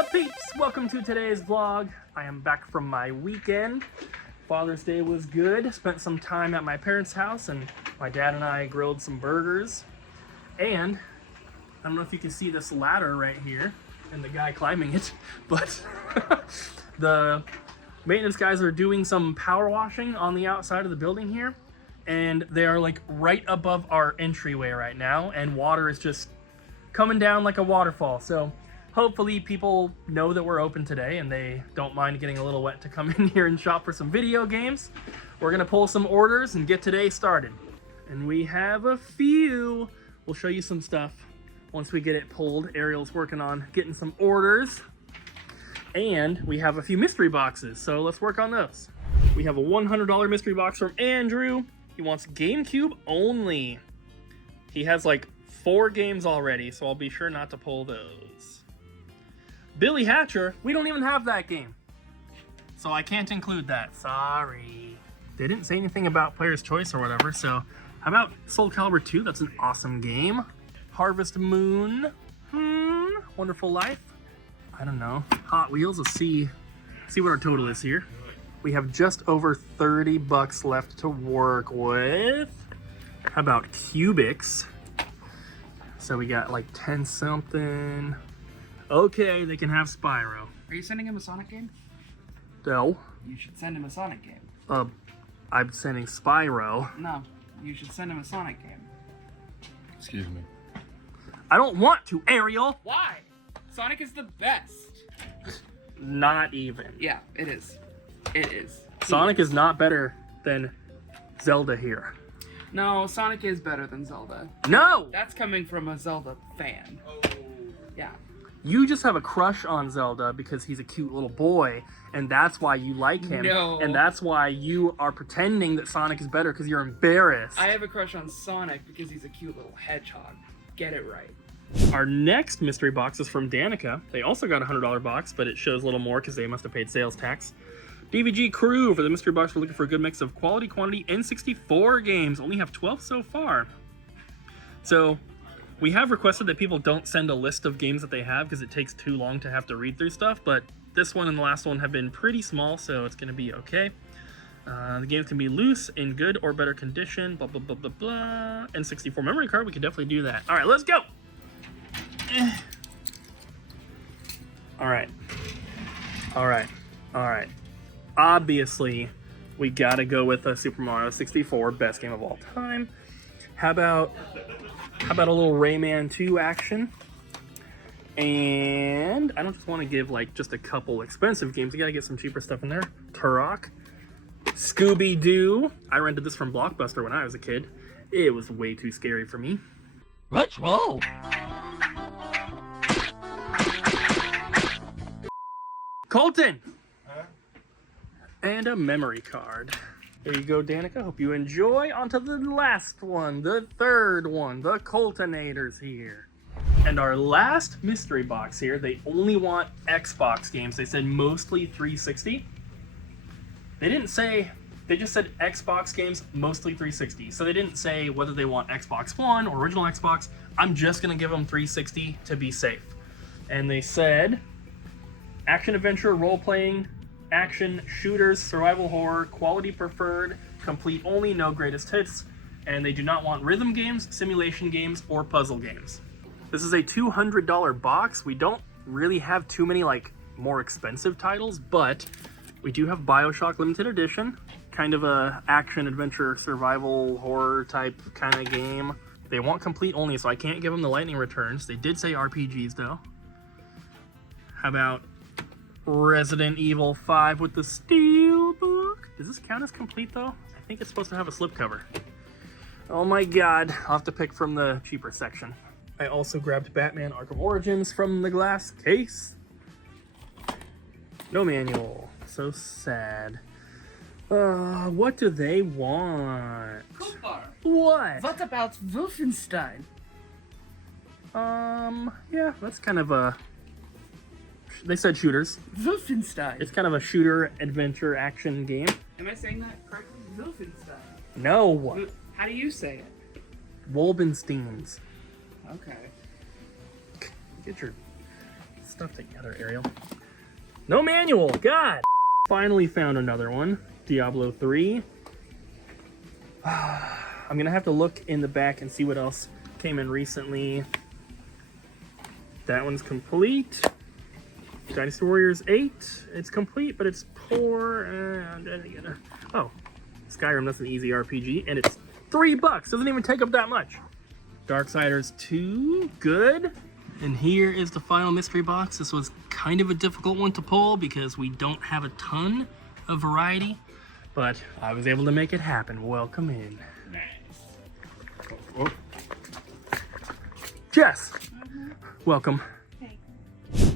up, peeps? Welcome to today's vlog. I am back from my weekend. Father's Day was good. Spent some time at my parents' house, and my dad and I grilled some burgers. And I don't know if you can see this ladder right here and the guy climbing it, but the maintenance guys are doing some power washing on the outside of the building here, and they are like right above our entryway right now, and water is just coming down like a waterfall. So hopefully people know that we're open today and they don't mind getting a little wet to come in here and shop for some video games. We're gonna pull some orders and get today started. And we have a few. We'll show you some stuff once we get it pulled. Ariel's working on getting some orders. And we have a few mystery boxes, so let's work on those. We have a $100 mystery box from Andrew. He wants GameCube only. He has like 4 games already, so I'll be sure not to pull those. Billy Hatcher, we don't even have that game, so I can't include that. Sorry. They didn't say anything about Player's Choice or whatever, so how about Soul Calibur 2? That's an awesome game. Harvest Moon. Wonderful Life. I don't know. Hot Wheels. Let's see what our total is here. We have just over 30 bucks left to work with. How about Cubics? So we got like 10 something. Okay, they can have Spyro. Are you sending him a Sonic game? No. You should send him a Sonic game. I'm sending Spyro. No, you should send him a Sonic game. Excuse me. I don't want to, Ariel. Why? Sonic is the best. Not even. Yeah, it is. It is. Sonic is not better than Zelda here. No, Sonic is better than Zelda. No! That's coming from a Zelda fan. Oh. Yeah. You just have a crush on Zelda because he's a cute little boy, and that's why you like him. No. And that's why you are pretending that Sonic is better because you're embarrassed. I have a crush on Sonic because he's a cute little hedgehog. Get it right. Our next mystery box is from Danica. They also got a $100 box, but it shows a little more because they must have paid sales tax. DVG Crew. For the mystery box, we're looking for a good mix of quality, quantity, N64 games. Only have 12 so far. So we have requested that people don't send a list of games that they have because it takes too long to have to read through stuff, but this one and the last one have been pretty small, so it's going to be okay. The games can be loose, in good or better condition, blah, blah, blah, blah, blah. N64 memory card, we can definitely do that. All right, let's go. All right. Obviously, we gotta go with a Super Mario 64, best game of all time. How about a little Rayman 2 action? And I don't just want to give like just a couple expensive games. You gotta get some cheaper stuff in there. Turok, Scooby-Doo. I rented this from Blockbuster when I was a kid. It was way too scary for me. Let's roll. Colton! And a memory card. There you go, Danica. Hope you enjoy. On to the last one, the third one, the Coltonators here. And our last mystery box here, they only want Xbox games. They said mostly 360. They didn't say, they just said Xbox games, mostly 360. So they didn't say whether they want Xbox One or original Xbox. I'm just gonna give them 360 to be safe. And they said, action adventure, role-playing, action, shooters, survival horror, quality preferred, complete only, no greatest hits, and they do not want rhythm games, simulation games, or puzzle games. This is a $200 box. We don't really have too many like more expensive titles, but we do have BioShock Limited Edition, kind of a action adventure survival horror type kind of game. They want complete only, so I can't give them the lightning returns. They did say RPGs though. How about Resident Evil 5 with the Steelbook? Does this count as complete though? I think it's supposed to have a slipcover. Oh my god, I'll have to pick from the cheaper section. I also grabbed Batman Arkham Origins from the glass case. No manual. So sad. What do they want? Cooper, What? what about Wolfenstein? Yeah, that's kind of a... They said shooters. Wolfenstein. It's kind of a shooter, adventure, action game. Am I saying that correctly? Wolfenstein. No. How do you say it? Wolbensteins. Okay. Get your stuff together, Ariel. No manual, God! Finally found another one, Diablo 3. I'm gonna have to look in the back and see what else came in recently. That one's complete. Dynasty Warriors 8, it's complete, but it's poor. Oh, Skyrim, that's an easy RPG, and it's $3. Doesn't even take up that much. Darksiders 2, good. And here is the final mystery box. This was kind of a difficult one to pull because we don't have a ton of variety, but I was able to make it happen. Welcome in. Nice. Oh. Jess, welcome.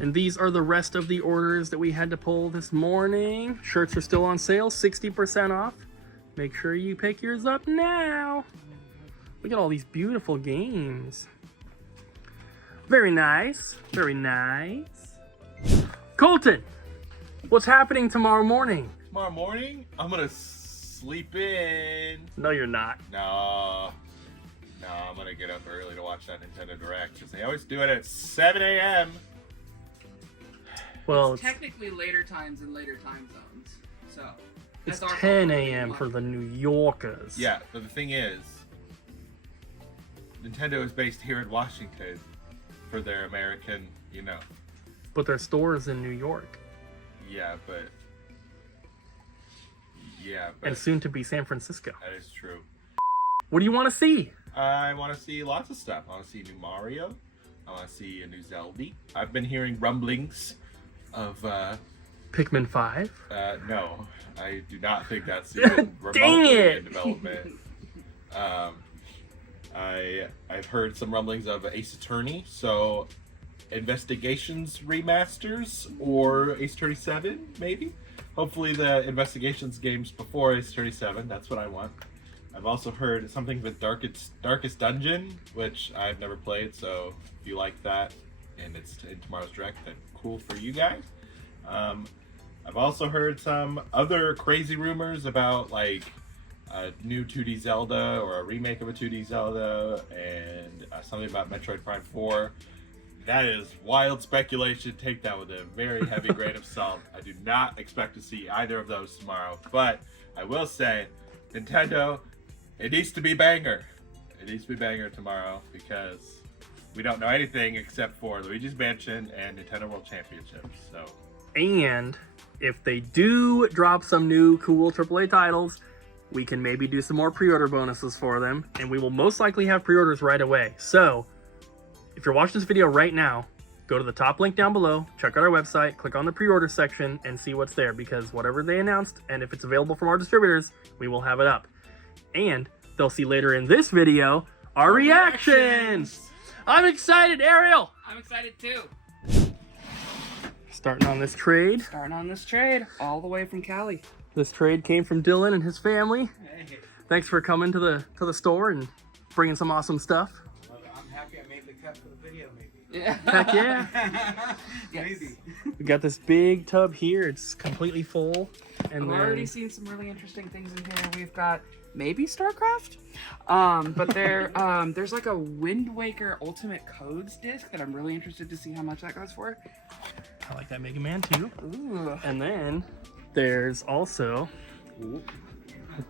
And these are the rest of the orders that we had to pull this morning. Shirts are still on sale, 60% off. Make sure you pick yours up now. Look at all these beautiful games. Very nice, very nice. Colton, what's happening tomorrow morning? Tomorrow morning, I'm gonna sleep in. No, you're not. No, I'm gonna get up early to watch that Nintendo Direct because they always do it at 7 a.m. Well, It's technically later times in later time zones. So it's that's our 10 fault. a.m. for the New Yorkers. Yeah, but the thing is, Nintendo is based here in Washington for their American, But their store is in New York. Yeah, but And soon to be San Francisco. that is true. What do you want to see? I want to see lots of stuff. I want to see a new Mario. I want to see a new Zelda. I've been hearing rumblings of, Pikmin 5. no, I do not think that's even Dang remotely it! in development. I've heard some rumblings of Ace Attorney, so Investigations remasters or Ace Attorney 7, maybe? Hopefully the Investigations games before Ace Attorney 7, that's what I want. I've also heard something with Darkest Dungeon, which I've never played, so if you like that and it's in tomorrow's direct, then cool for you guys. I've also heard some other crazy rumors about like a new 2D Zelda or a remake of a 2D Zelda and something about Metroid Prime 4. That is wild speculation. Take that with a very heavy grain of salt. I do not expect to see either of those tomorrow, but I will say, Nintendo, it needs to be banger. It needs to be banger tomorrow because we don't know anything except for Luigi's Mansion and Nintendo World Championships. So, And if they do drop some new cool AAA titles, we can maybe do some more pre-order bonuses for them, and we will most likely have pre-orders right away. So, if you're watching this video right now, go to the top link down below, check out our website, click on the pre-order section, and see what's there, because whatever they announced, and if it's available from our distributors, we will have it up. And they'll see later in this video our reactions! I'm excited, Ariel! I'm excited too. Starting on this trade. Starting on this trade all the way from Cali. This trade came from Dylan and his family. Hey. Thanks for coming to the store and bringing some awesome stuff. I'm happy I made the cut for the video, maybe. Yeah. Heck yeah. Maybe. We got this big tub here. It's completely full. And I've then already seen some really interesting things in here. We've got maybe StarCraft, but there's like a Wind Waker Ultimate Codes disc that I'm really interested to see how much that goes for. I like that Mega Man too. Ooh. And then there's also,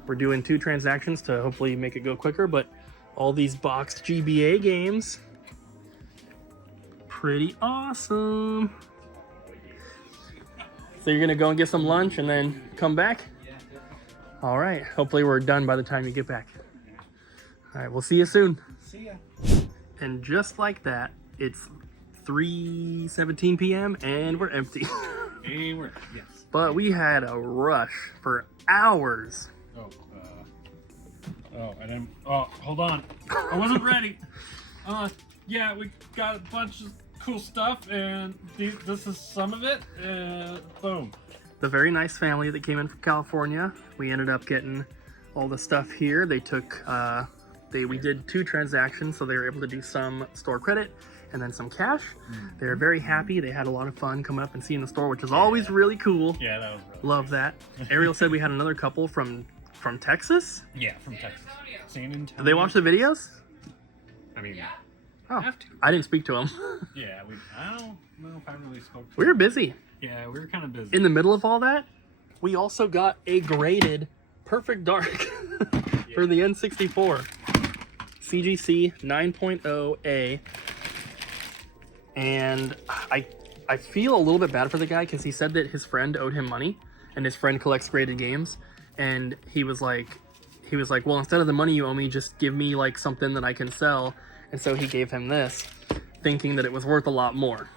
we're doing 2 transactions to hopefully make it go quicker, but all these boxed GBA games. Pretty awesome. So you're gonna go and get some lunch and then come back? All right, hopefully we're done by the time you get back. All right, we'll see you soon. See ya. And just like that, it's 3:17 p.m. and we're empty. Yes. But we had a rush for hours. Hold on. I wasn't ready. Yeah, we got a bunch of cool stuff, and this is some of it. Boom. The very nice family that came in from California, we ended up getting all the stuff here. They took, we did 2 transactions, so they were able to do some store credit and then some cash. They were very happy. They had a lot of fun coming up and seeing the store, which is always really cool. Yeah, that was really Love that. Ariel said we had another couple from Texas. Yeah, from Texas. San Antonio. Did they watch the videos? I mean, Oh, Have to. I didn't speak to him. Yeah, I don't know if I really spoke to We were busy. Yeah, we were kind of busy. In the middle of all that, we also got a graded Perfect Dark for the N64. CGC 9.0A. And I feel a little bit bad for the guy because he said that his friend owed him money and his friend collects graded games. And he was like, well, instead of the money you owe me, just give me like something that I can sell. And so he gave him this, thinking that it was worth a lot more.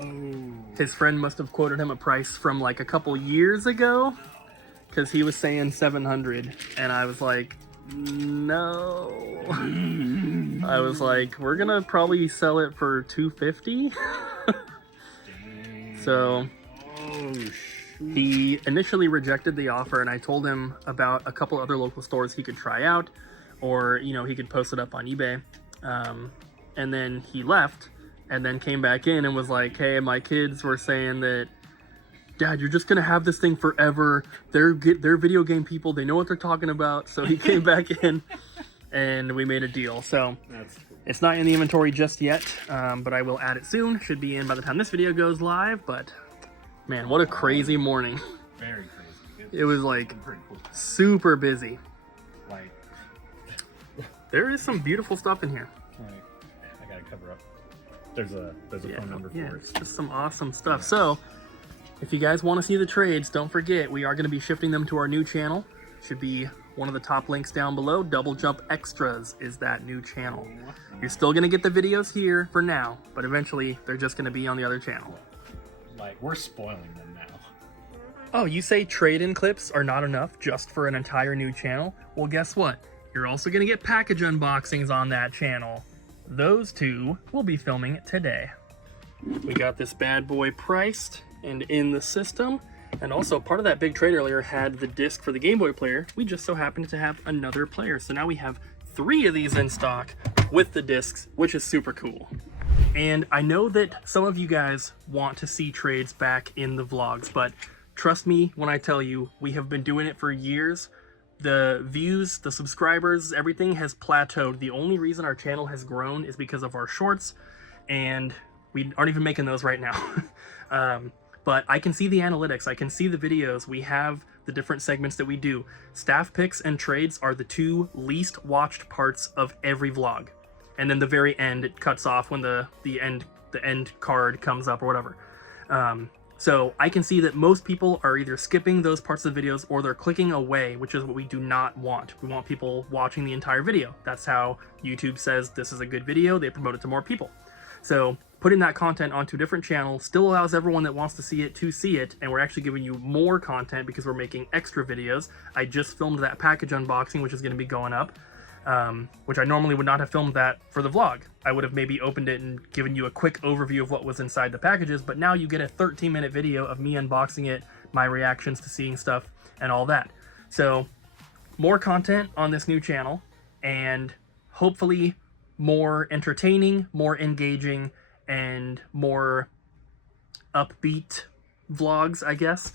Oh. His friend must have quoted him a price from like a couple years ago, because he was saying 700, and I was like, no. I was like, we're gonna probably sell it for 250. So he initially rejected the offer, and I told him about a couple other local stores he could try out, or you know, he could post it up on eBay. And then he left, and then came back in and was like, hey, my kids were saying that, Dad, you're just gonna have this thing forever. They're video game people, they know what they're talking about. So he came back in and we made a deal. So it's not in the inventory just yet, but I will add it soon. Should be in by the time this video goes live. But man, what a crazy morning. Very crazy. It was like pretty cool. super busy. Like, There is some beautiful stuff in here. I gotta cover up. There's a phone number for Yeah, it. it's just some awesome stuff. So if you guys want to see the trades, don't forget, we are going to be shifting them to our new channel. Should be one of the top links down below. Double Jump Extras is that new channel. You're still going to get the videos here for now, but eventually they're just going to be on the other channel. Like, we're spoiling them now. Oh, you say trade-in clips are not enough just for an entire new channel? Well, guess what? You're also going to get package unboxings on that channel. Those two we'll be filming today. We got this bad boy priced and in the system, and also part of that big trade earlier had the disc for the Game Boy player. We just so happened to have another player, so now we have 3 of these in stock with the discs, which is super cool. And I know that some of you guys want to see trades back in the vlogs, but trust me when I tell you, we have been doing it for years. The views, the subscribers, everything has plateaued. The only reason our channel has grown is because of our shorts, and we aren't even making those right now. But I can see the analytics, I can see the videos, we have the different segments that we do. Staff picks and trades are the 2 least watched parts of every vlog. And then the very end, it cuts off when the end card comes up or whatever. So I can see that most people are either skipping those parts of the videos or they're clicking away, which is what we do not want. We want people watching the entire video. That's how YouTube says this is a good video, they promote it to more people. So putting that content onto a different channel still allows everyone that wants to see it, and we're actually giving you more content because we're making extra videos. I just filmed that package unboxing, which is going to be going up, which I normally would not have filmed that for the vlog. I would have maybe opened it and given you a quick overview of what was inside the packages, but now you get a 13-minute video of me unboxing it, my reactions to seeing stuff, and all that. So more content on this new channel, and hopefully more entertaining, more engaging, and more upbeat vlogs, I guess.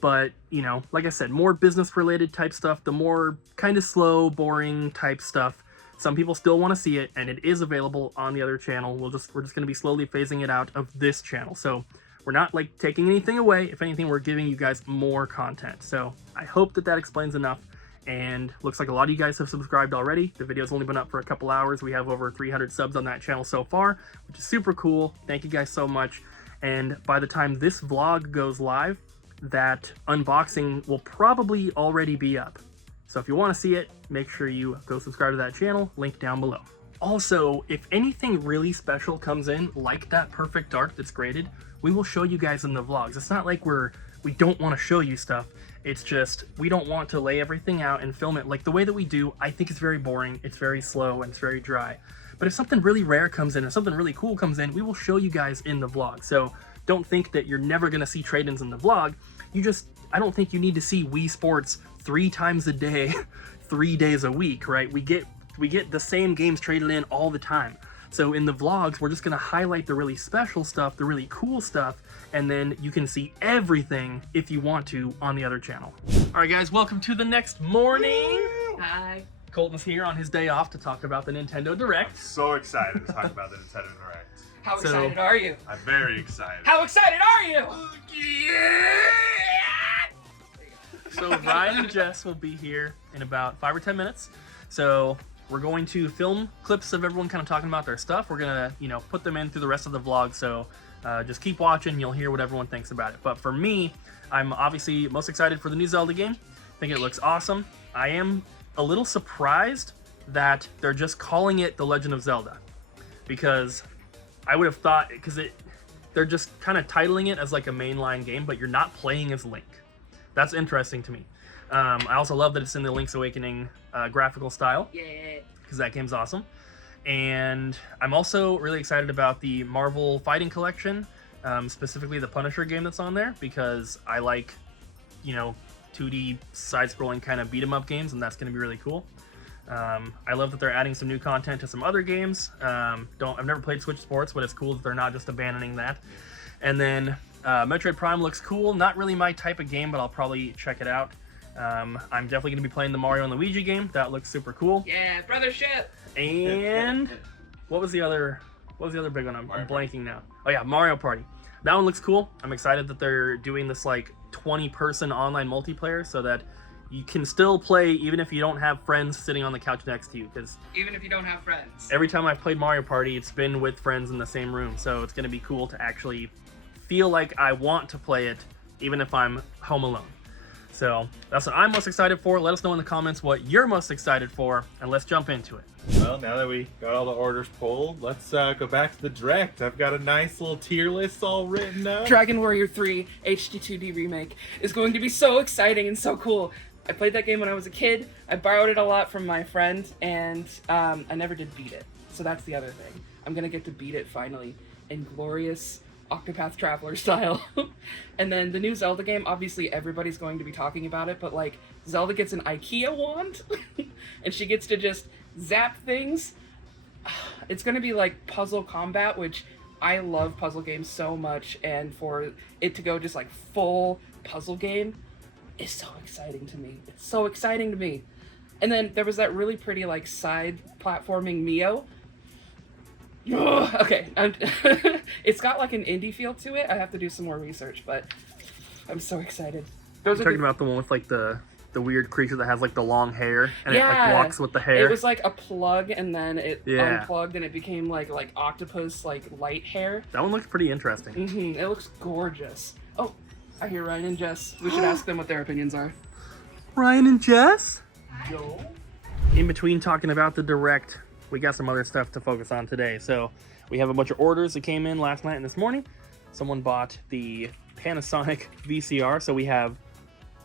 But, you know, like I said, more business-related type stuff, the more kind of slow, boring type stuff. Some people still want to see it, and it is available on the other channel. We're just going to be slowly phasing it out of this channel. So we're not, like, taking anything away. If anything, we're giving you guys more content. So I hope that explains enough. And looks like a lot of you guys have subscribed already. The video's only been up for a couple hours. We have over 300 subs on that channel so far, which is super cool. Thank you guys so much. And by the time this vlog goes live, that unboxing will probably already be up. So if you want to see it, make sure you go subscribe to that channel, link down below. Also, if anything really special comes in, like that Perfect Dark that's graded, we will show you guys in the vlogs. It's not like we don't want to show you stuff. It's just, we don't want to lay everything out and film it like the way that we do. I think it's very boring, it's very slow, and it's very dry. But if something really rare comes in, or something really cool comes in, we will show you guys in the vlog. So don't think that you're never gonna see trade-ins in the vlog. I don't think you need to see Wii Sports 3 times a day, 3 days a week, right? We get the same games traded in all the time. So in the vlogs, we're just gonna highlight the really special stuff, the really cool stuff, and then you can see everything if you want to on the other channel. All right, guys, welcome to the next morning. Hi. Colton's here on his day off to talk about the Nintendo Direct. So excited to talk about the Nintendo Direct. How excited are you? I'm very excited. How excited are you? So Ryan and Jess will be here in about 5 or 10 minutes. So we're going to film clips of everyone kind of talking about their stuff. We're gonna, put them in through the rest of the vlog. So just keep watching. You'll hear what everyone thinks about it. But for me, I'm obviously most excited for the new Zelda game. I think it looks awesome. I am a little surprised that they're just calling it The Legend of Zelda, because I would have thought, they're just kind of titling it as like a mainline game, but you're not playing as Link. That's interesting to me. I also love that it's in the Link's Awakening graphical style. Yeah. Because that game's awesome. And I'm also really excited about the Marvel Fighting Collection, specifically the Punisher game that's on there, because I like, 2D side-scrolling kind of beat-em-up games, and that's going to be really cool. I love that they're adding some new content to some other games. I've never played Switch Sports, but it's cool that they're not just abandoning that. And then Metroid Prime looks cool. Not really my type of game, but I'll probably check it out. I'm definitely going to be playing the Mario and Luigi game. That looks super cool. Yeah, brothership. And what was the other big one? I'm blanking now. Oh yeah, Mario Party. That one looks cool. I'm excited that they're doing this like 20-person online multiplayer so that you can still play even if you don't have friends sitting on the couch next to you. Because even if you don't have friends. Every time I've played Mario Party, it's been with friends in the same room. So it's going to be cool to actually feel like I want to play it even if I'm home alone. So that's what I'm most excited for. Let us know in the comments what you're most excited for, and let's jump into it. Well, now that we got all the orders pulled, let's go back to the Direct. I've got a nice little tier list all written up. Dragon Warrior 3 HD2D remake is going to be so exciting and so cool. I played that game when I was a kid. I borrowed it a lot from my friend, and I never did beat it. So that's the other thing. I'm gonna get to beat it finally in glorious Octopath Traveler style. And then the new Zelda game, obviously everybody's going to be talking about it, but like Zelda gets an IKEA wand and she gets to just zap things. It's going to be like puzzle combat, which I love puzzle games so much, and for it to go just like full puzzle game is so exciting to me. It's so exciting to me. And then there was that really pretty like side platforming Mio. Okay, it's got like an indie feel to it. I have to do some more research, but I'm so excited. You're talking about the one with like the weird creature that has like the long hair and it like walks with the hair. It was like a plug and then it unplugged and it became like octopus like light hair. That one looks pretty interesting. It looks gorgeous. Oh, I hear Ryan and Jess. We should ask them what their opinions are. Ryan and Jess? Yo. In between talking about the Direct, we got some other stuff to focus on today. So we have a bunch of orders that came in last night and this morning. Someone bought the Panasonic VCR. So we have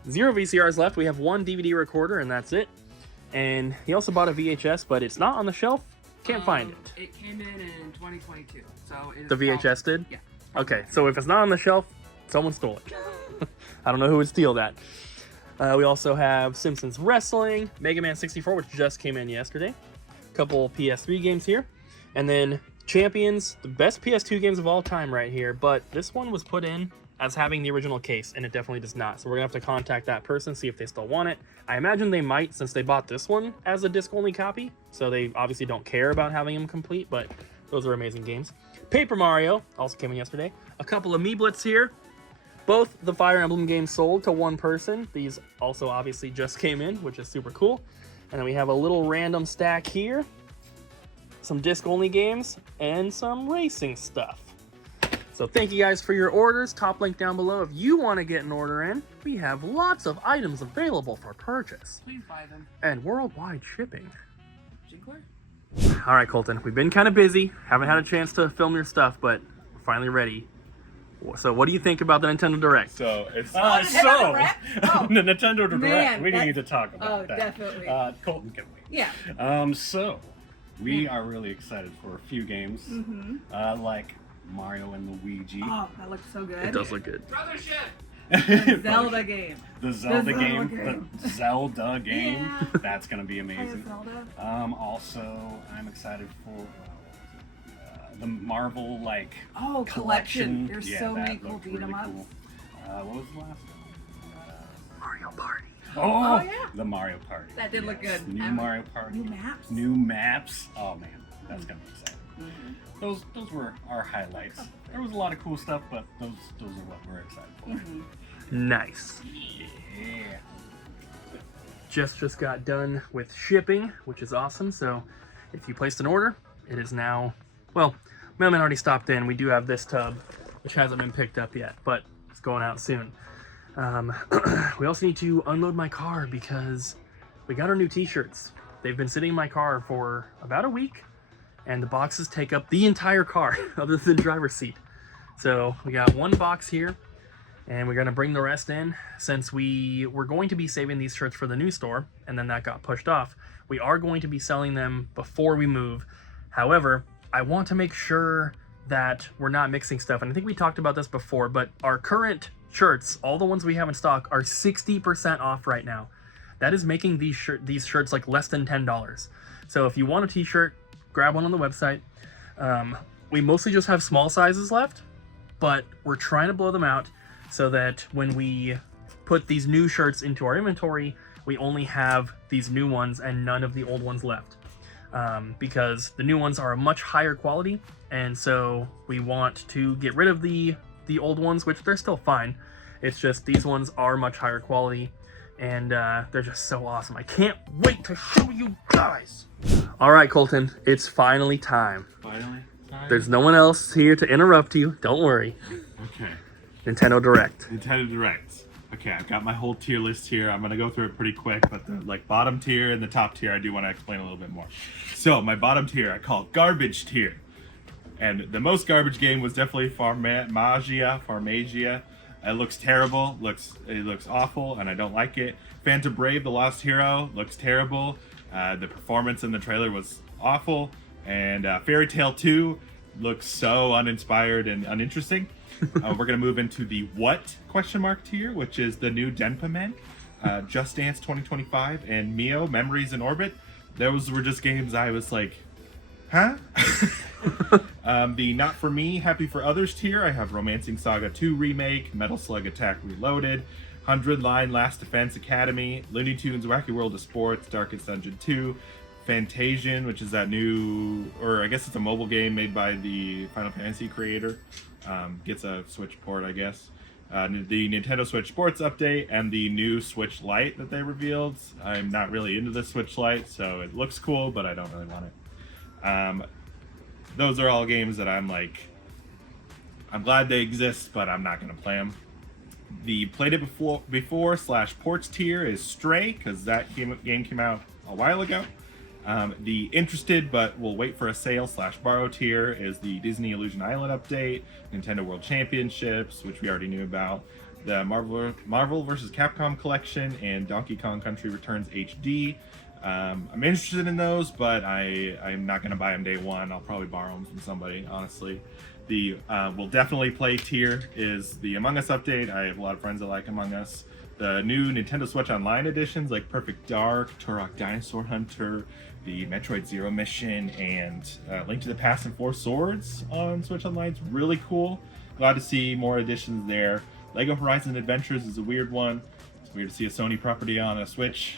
0 VCRs left. We have 1 DVD recorder and that's it. And he also bought a VHS, but it's not on the shelf. Can't find it. It came in 2022. So it is the VHS did? Yeah. Okay, so if it's not on the shelf, someone stole it. I don't know who would steal that. We also have Simpsons Wrestling, Mega Man 64, which just came in yesterday. Couple PS3 games here, and then Champions, the best PS2 games of all time right here, but this one was put in as having the original case and it definitely does not, so we're gonna have to contact that person, see if they still want it. I imagine they might, since they bought this one as a disc only copy, so they obviously don't care about having them complete, but those are amazing games. Paper Mario also came in yesterday. A couple of Meeblets here. Both the Fire Emblem games sold to one person. These also obviously just came in, which is super cool. And then we have a little random stack here, some disc-only games, and some racing stuff. So thank you guys for your orders. Top link down below if you want to get an order in. We have lots of items available for purchase. Please buy them. And worldwide shipping. Jinkler? All right, Colton, we've been kind of busy. Haven't had a chance to film your stuff, but we're finally ready. So what do you think about the Nintendo Direct? So it's the Nintendo Direct. Man, we need to talk about that. Definitely. Colton can wait. Yeah. So we are really excited for a few games, like Mario and Luigi. Oh, that looks so good. It does look good. Brothership! The Zelda game. The Zelda game. game. The Zelda game. Yeah. That's gonna be amazing. Zelda. Also, I'm excited for the Marvel collection. There's Yeah, so that many cool looked beat 'em really ups. cool. What was the last one? Mario Party. Oh, yeah. The Mario Party. That did look good. New Mario Party. New maps. New maps. Oh man, that's gonna be exciting. Mm-hmm. Those were our highlights. There was a lot of cool stuff, but those are what we're excited for. Mm-hmm. Nice. Yeah. Jess just got done with shipping, which is awesome. So if you placed an order, it is now, well, mailman already stopped in. We do have this tub, which hasn't been picked up yet, but it's going out soon. We also need to unload my car because we got our new t-shirts. They've been sitting in my car for about a week, and the boxes take up the entire car other than the driver's seat. So we got one box here, and we're gonna bring the rest in. Since we were going to be saving these shirts for the new store, and then that got pushed off, we are going to be selling them before we move. However, I want to make sure that we're not mixing stuff, and I think we talked about this before, but our current shirts, all the ones we have in stock, are 60% off right now. That is making these shirts like less than $10. So if you want a t-shirt, grab one on the website. We mostly just have small sizes left, but we're trying to blow them out so that when we put these new shirts into our inventory, we only have these new ones and none of the old ones left. Because the new ones are a much higher quality, and so we want to get rid of the old ones, which they're still fine. It's just these ones are much higher quality, and they're just so awesome. I can't wait to show you guys. All right, Colton, it's finally time. Finally? There's no one else here to interrupt you. Don't worry. Okay. Nintendo Direct. Nintendo Direct. Okay, I've got my whole tier list here. I'm gonna go through it pretty quick, but the bottom tier and the top tier, I do want to explain a little bit more. So my bottom tier, I call garbage tier, and the most garbage game was definitely Farmagia. It looks terrible. It looks awful, and I don't like it. Phantom Brave: The Lost Hero looks terrible. The performance in the trailer was awful, and Fairy Tail 2 looks so uninspired and uninteresting. We're gonna move into the what ? Tier, which is the new Denpa Men, Just Dance 2025, and Mio Memories in Orbit. Those were just games I was like, huh? The Not For Me, Happy For Others tier, I have Romancing Saga 2 Remake, Metal Slug Attack Reloaded, 100 Line Last Defense Academy, Looney Tunes Wacky World of Sports, Darkest Dungeon 2, Fantasian, which is that new, or I guess it's a mobile game made by the Final Fantasy creator. Gets a Switch port, I guess. The Nintendo Switch Sports update and the new Switch Lite that they revealed. I'm not really into the Switch Lite, so it looks cool, but I don't really want it. Those are all games that I'm like, I'm glad they exist, but I'm not going to play them. The played it before / ports tier is Stray, because that game came out a while ago. The interested but will wait for a sale / borrow tier is the Disney Illusion Island update, Nintendo World Championships, which we already knew about, the Marvel vs. Capcom collection, and Donkey Kong Country Returns HD. I'm interested in those, but I'm not going to buy them day one. I'll probably borrow them from somebody, honestly. The will definitely play tier is the Among Us update. I have a lot of friends that like Among Us. The new Nintendo Switch Online editions like Perfect Dark, Turok Dinosaur Hunter, the Metroid Zero Mission, and Link to the Past and Four Swords on Switch Online is really cool. Glad to see more additions there. Lego Horizon Adventures is a weird one. It's weird to see a Sony property on a Switch.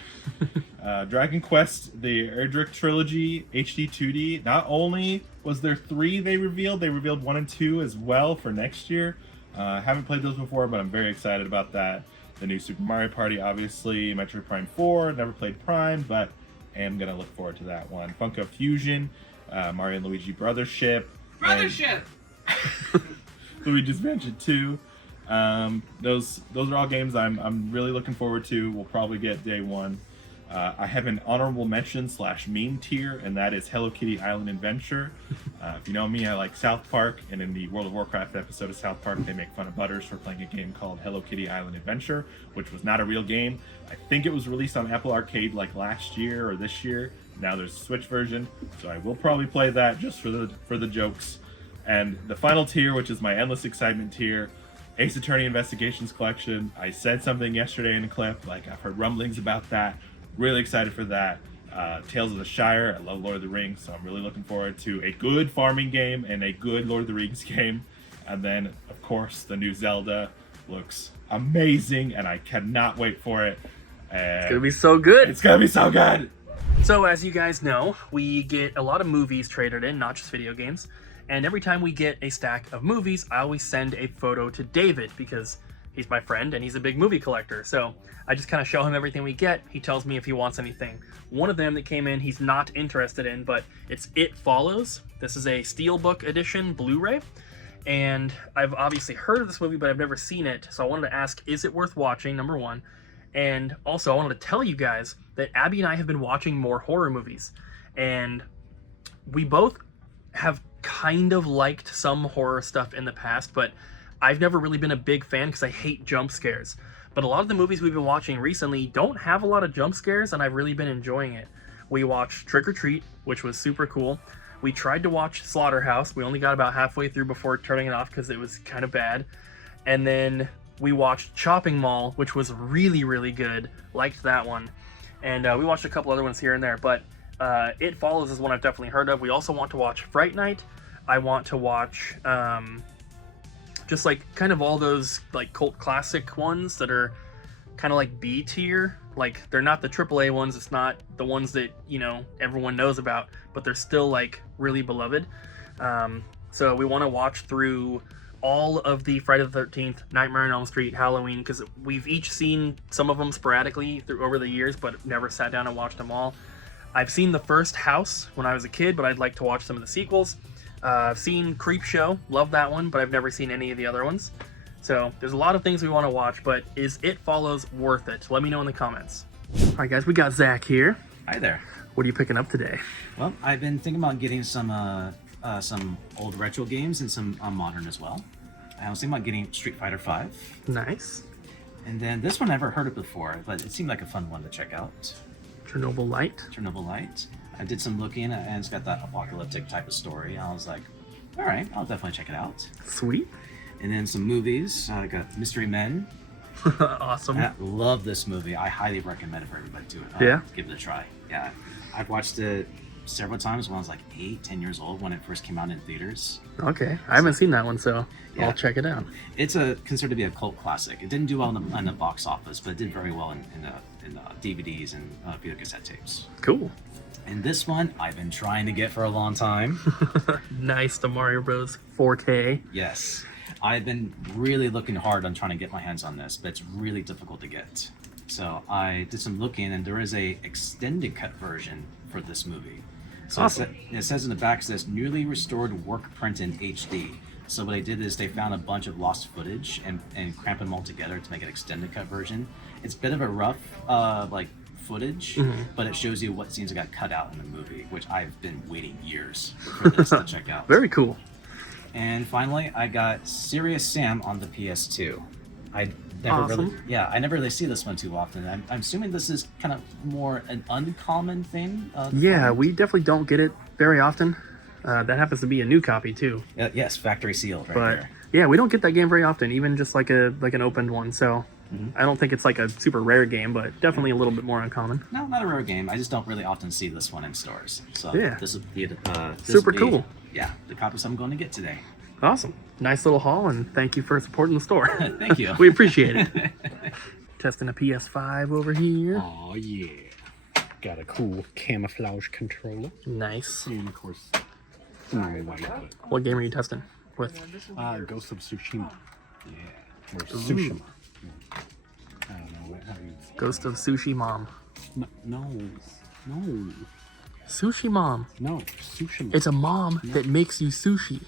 Dragon Quest, the Erdrick Trilogy, HD 2D. Not only was there 3 they revealed 1 and 2 as well for next year. Haven't played those before, but I'm very excited about that. The new Super Mario Party, obviously. Metroid Prime 4, never played Prime, but am going to look forward to that one. Funko Fusion, Mario and Luigi Brothership. Brothership! Luigi's Mansion 2. Those are all games I'm really looking forward to. We'll probably get day one. I have an honorable mention / meme tier, and that is Hello Kitty Island Adventure. If you know me, I like South Park, and in the World of Warcraft episode of South Park, they make fun of Butters for playing a game called Hello Kitty Island Adventure, which was not a real game. I think it was released on Apple Arcade like last year or this year. Now there's a Switch version, so I will probably play that just for the jokes. And the final tier, which is my endless excitement tier, Ace Attorney Investigations Collection. I said something yesterday in a clip, like I've heard rumblings about that. Really excited for that. Tales of the Shire. I love Lord of the Rings, so I'm really looking forward to a good farming game and a good Lord of the Rings game. And then, of course, the new Zelda looks amazing, and I cannot wait for it. And It's gonna be so good. it's gonna be so good. So as you guys know, we get a lot of movies traded in, not just video games. And every time we get a stack of movies, I always send a photo to David because he's my friend and he's a big movie collector. So I just kind of show him everything we get. He tells me if he wants anything. One of them that came in, he's not interested in, but it's It Follows. This is a Steelbook edition Blu-ray. And I've obviously heard of this movie, but I've never seen it. So I wanted to ask, is it worth watching, number one? And also I wanted to tell you guys that Abby and I have been watching more horror movies. And we both have kind of liked some horror stuff in the past, but I've never really been a big fan because I hate jump scares. But a lot of the movies we've been watching recently don't have a lot of jump scares, and I've really been enjoying it. We watched Trick or Treat, which was super cool. We tried to watch Slaughterhouse. We only got about halfway through before turning it off because it was kind of bad. And then we watched Chopping Mall, which was really, really good. Liked that one. And we watched a couple other ones here and there, but It Follows is one I've definitely heard of. We also want to watch Fright Night. I want to watch just like kind of all those like cult classic ones that are kind of like B tier. Like they're not the AAA ones. It's not the ones that, you know, everyone knows about, but they're still like really beloved. So we want to watch through all of the Friday the 13th, Nightmare on Elm Street, Halloween, because we've each seen some of them sporadically over the years, but never sat down and watched them all. I've seen the first House when I was a kid, but I'd like to watch some of the sequels. I've seen Creepshow, love that one, but I've never seen any of the other ones. So there's a lot of things we want to watch, but is It Follows worth it? Let me know in the comments. All right, guys, we got Zach here. Hi there. What are you picking up today? Well, I've been thinking about getting some old retro games and some modern as well. I was thinking about getting Street Fighter V. Nice. And then this one I never heard of before, but it seemed like a fun one to check out. Chernobyl Light. Chernobyl Light. I did some looking, and it's got that apocalyptic type of story. I was like, all right, I'll definitely check it out. Sweet. And then some movies. I got Mystery Men. Awesome. I love this movie. I highly recommend it for everybody to Yeah? give it a try. Yeah, I've watched it several times when I was like 8-10 years old when it first came out in theaters. Okay. I haven't seen that one, so Yeah. I'll check it out. It's considered to be a cult classic. It didn't do well in the box office, but it did very well in DVDs and video cassette tapes. Cool. And this one I've been trying to get for a long time. Nice, the Mario Bros. 4K. Yes, I've been really looking hard on trying to get my hands on this, but it's really difficult to get. So I did some looking, and there is a extended cut version for this movie. So Awesome. it says in the back, it says newly restored work print in HD. So what they did is they found a bunch of lost footage and cramped them all together to make an extended cut version. It's a bit of a rough footage, but it shows you what scenes got cut out in the movie, which I've been waiting years for this to check out. Very cool. And finally, I got Serious Sam on the PS2. I never really see this one too often. I'm assuming this is kind of more an uncommon thing. Yeah, we definitely don't get it very often. That happens to be a new copy too. Yes, factory sealed right But there. yeah, we don't get that game very often, even just like an opened one. So I don't think it's like a super rare game, but definitely a little bit more uncommon. No, not a rare game. I just don't really often see this one in stores. So Yeah. this would be Super cool. Yeah, the copies I'm going to get today. Awesome. Nice little haul, and thank you for supporting the store. Thank you. We appreciate it. Testing a PS5 over here. Oh yeah. Got a cool camouflage controller. Nice. And of course, white. What game are you testing with? Ghost of Tsushima. Yeah. Or Tsushima. I don't know how you say Ghost of Sushi Mom. No. Sushi Mom. No. Tsushima. It's a mom that makes you sushi.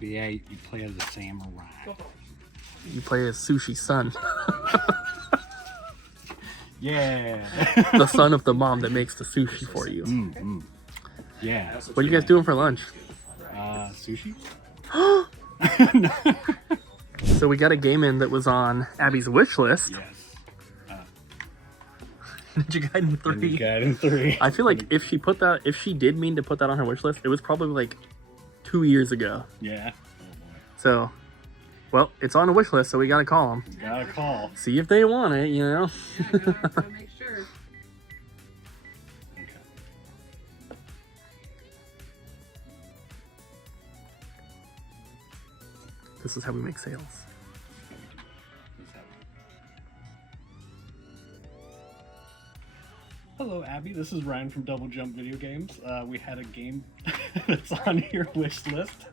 Yeah, you play as a samurai. You play as Sushi's son. Yeah. The son of the mom that makes the sushi for you. Yeah. What are you guys doing for lunch? Sushi? So we got a game in that was on Abby's wish list. Yes. Ninja Gaiden 3. Gaiden 3. I feel like if she did mean to put that on her wish list, it was probably like 2 years ago. Yeah. So, well, it's on a wish list, so we gotta call them. Got a call. See if they want it, you know? Yeah, gotta make sure. Okay. This is how we make sales. Hello, Abby. This is Ryan from Double Jump Video Games. We had a game that's on your wish list.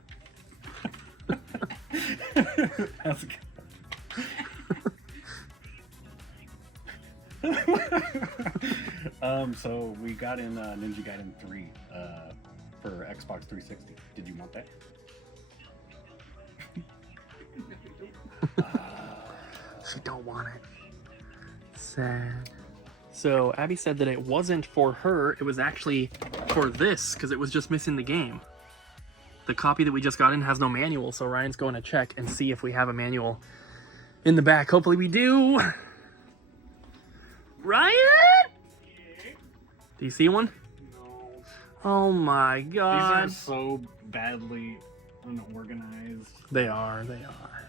How's it going? So we got in Ninja Gaiden 3 for Xbox 360. Did you want that? She don't want it. Sad. So Abby said that it wasn't for her, it was actually for this, because it was just missing the game. The copy that we just got in has no manual, so Ryan's going to check and see if we have a manual in the back. Hopefully we do. Ryan? Do you see one? No. Oh my These god. are so badly unorganized. They are, they are.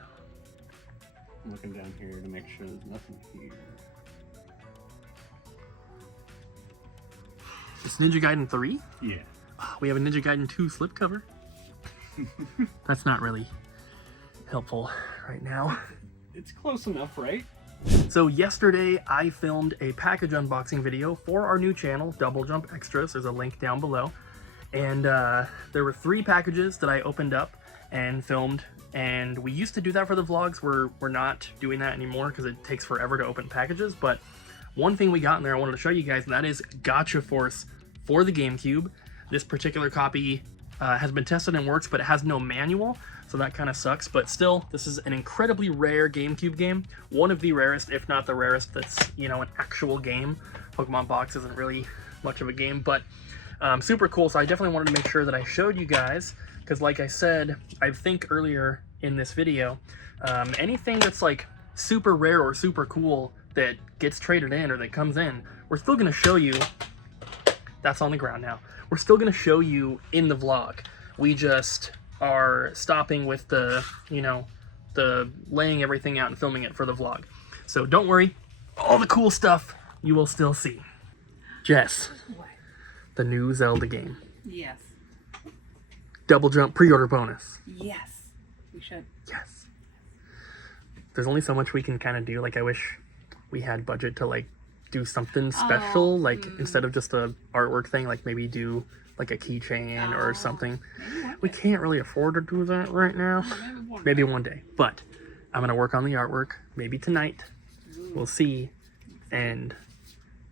I'm looking down here to make sure there's nothing here. It's Ninja Gaiden 3? Yeah. We have a Ninja Gaiden 2 slipcover. That's not really helpful right now. It's close enough, right? So yesterday I filmed a package unboxing video for our new channel, Double Jump Extras. There's a link down below. And there were 3 packages that I opened up and filmed. And we used to do that for the vlogs. We're not doing that anymore because it takes forever to open packages. But one thing we got in there I wanted to show you guys, and that is Gotcha Force for the GameCube. This particular copy has been tested and works, but it has no manual, so that kind of sucks. But still, this is an incredibly rare GameCube game. One of the rarest, if not the rarest, that's, you know, an actual game. Pokemon Box isn't really much of a game, but super cool. So I definitely wanted to make sure that I showed you guys, because like I said, I think earlier in this video, anything that's like super rare or super cool that gets traded in or that comes in, we're still going to show you. That's on the ground now. We're still going to show you in the vlog. We just are stopping with the, you know, the laying everything out and filming it for the vlog. So don't worry, all the cool stuff you will still see. Jess, the new Zelda game. Yes. Double Jump pre-order bonus. Yes. We should. Yes. There's only so much we can kind of do. Like, I wish we had budget to like do something special, like instead of just a artwork thing, like maybe do like a keychain or something. We can't really afford to do that right now. Maybe one day, but I'm gonna work on the artwork maybe tonight. We'll see, and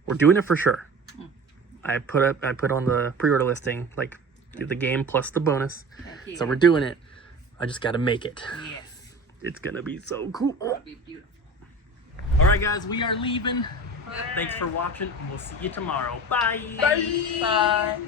we're doing it for sure. I put on the pre-order listing like the game plus the bonus, so we're doing it. I just gotta make it. Yes. It's gonna be so cool. It'll be beautiful. All right, guys, we are leaving. Thanks for watching, and we'll see you tomorrow. Bye. Bye. Bye.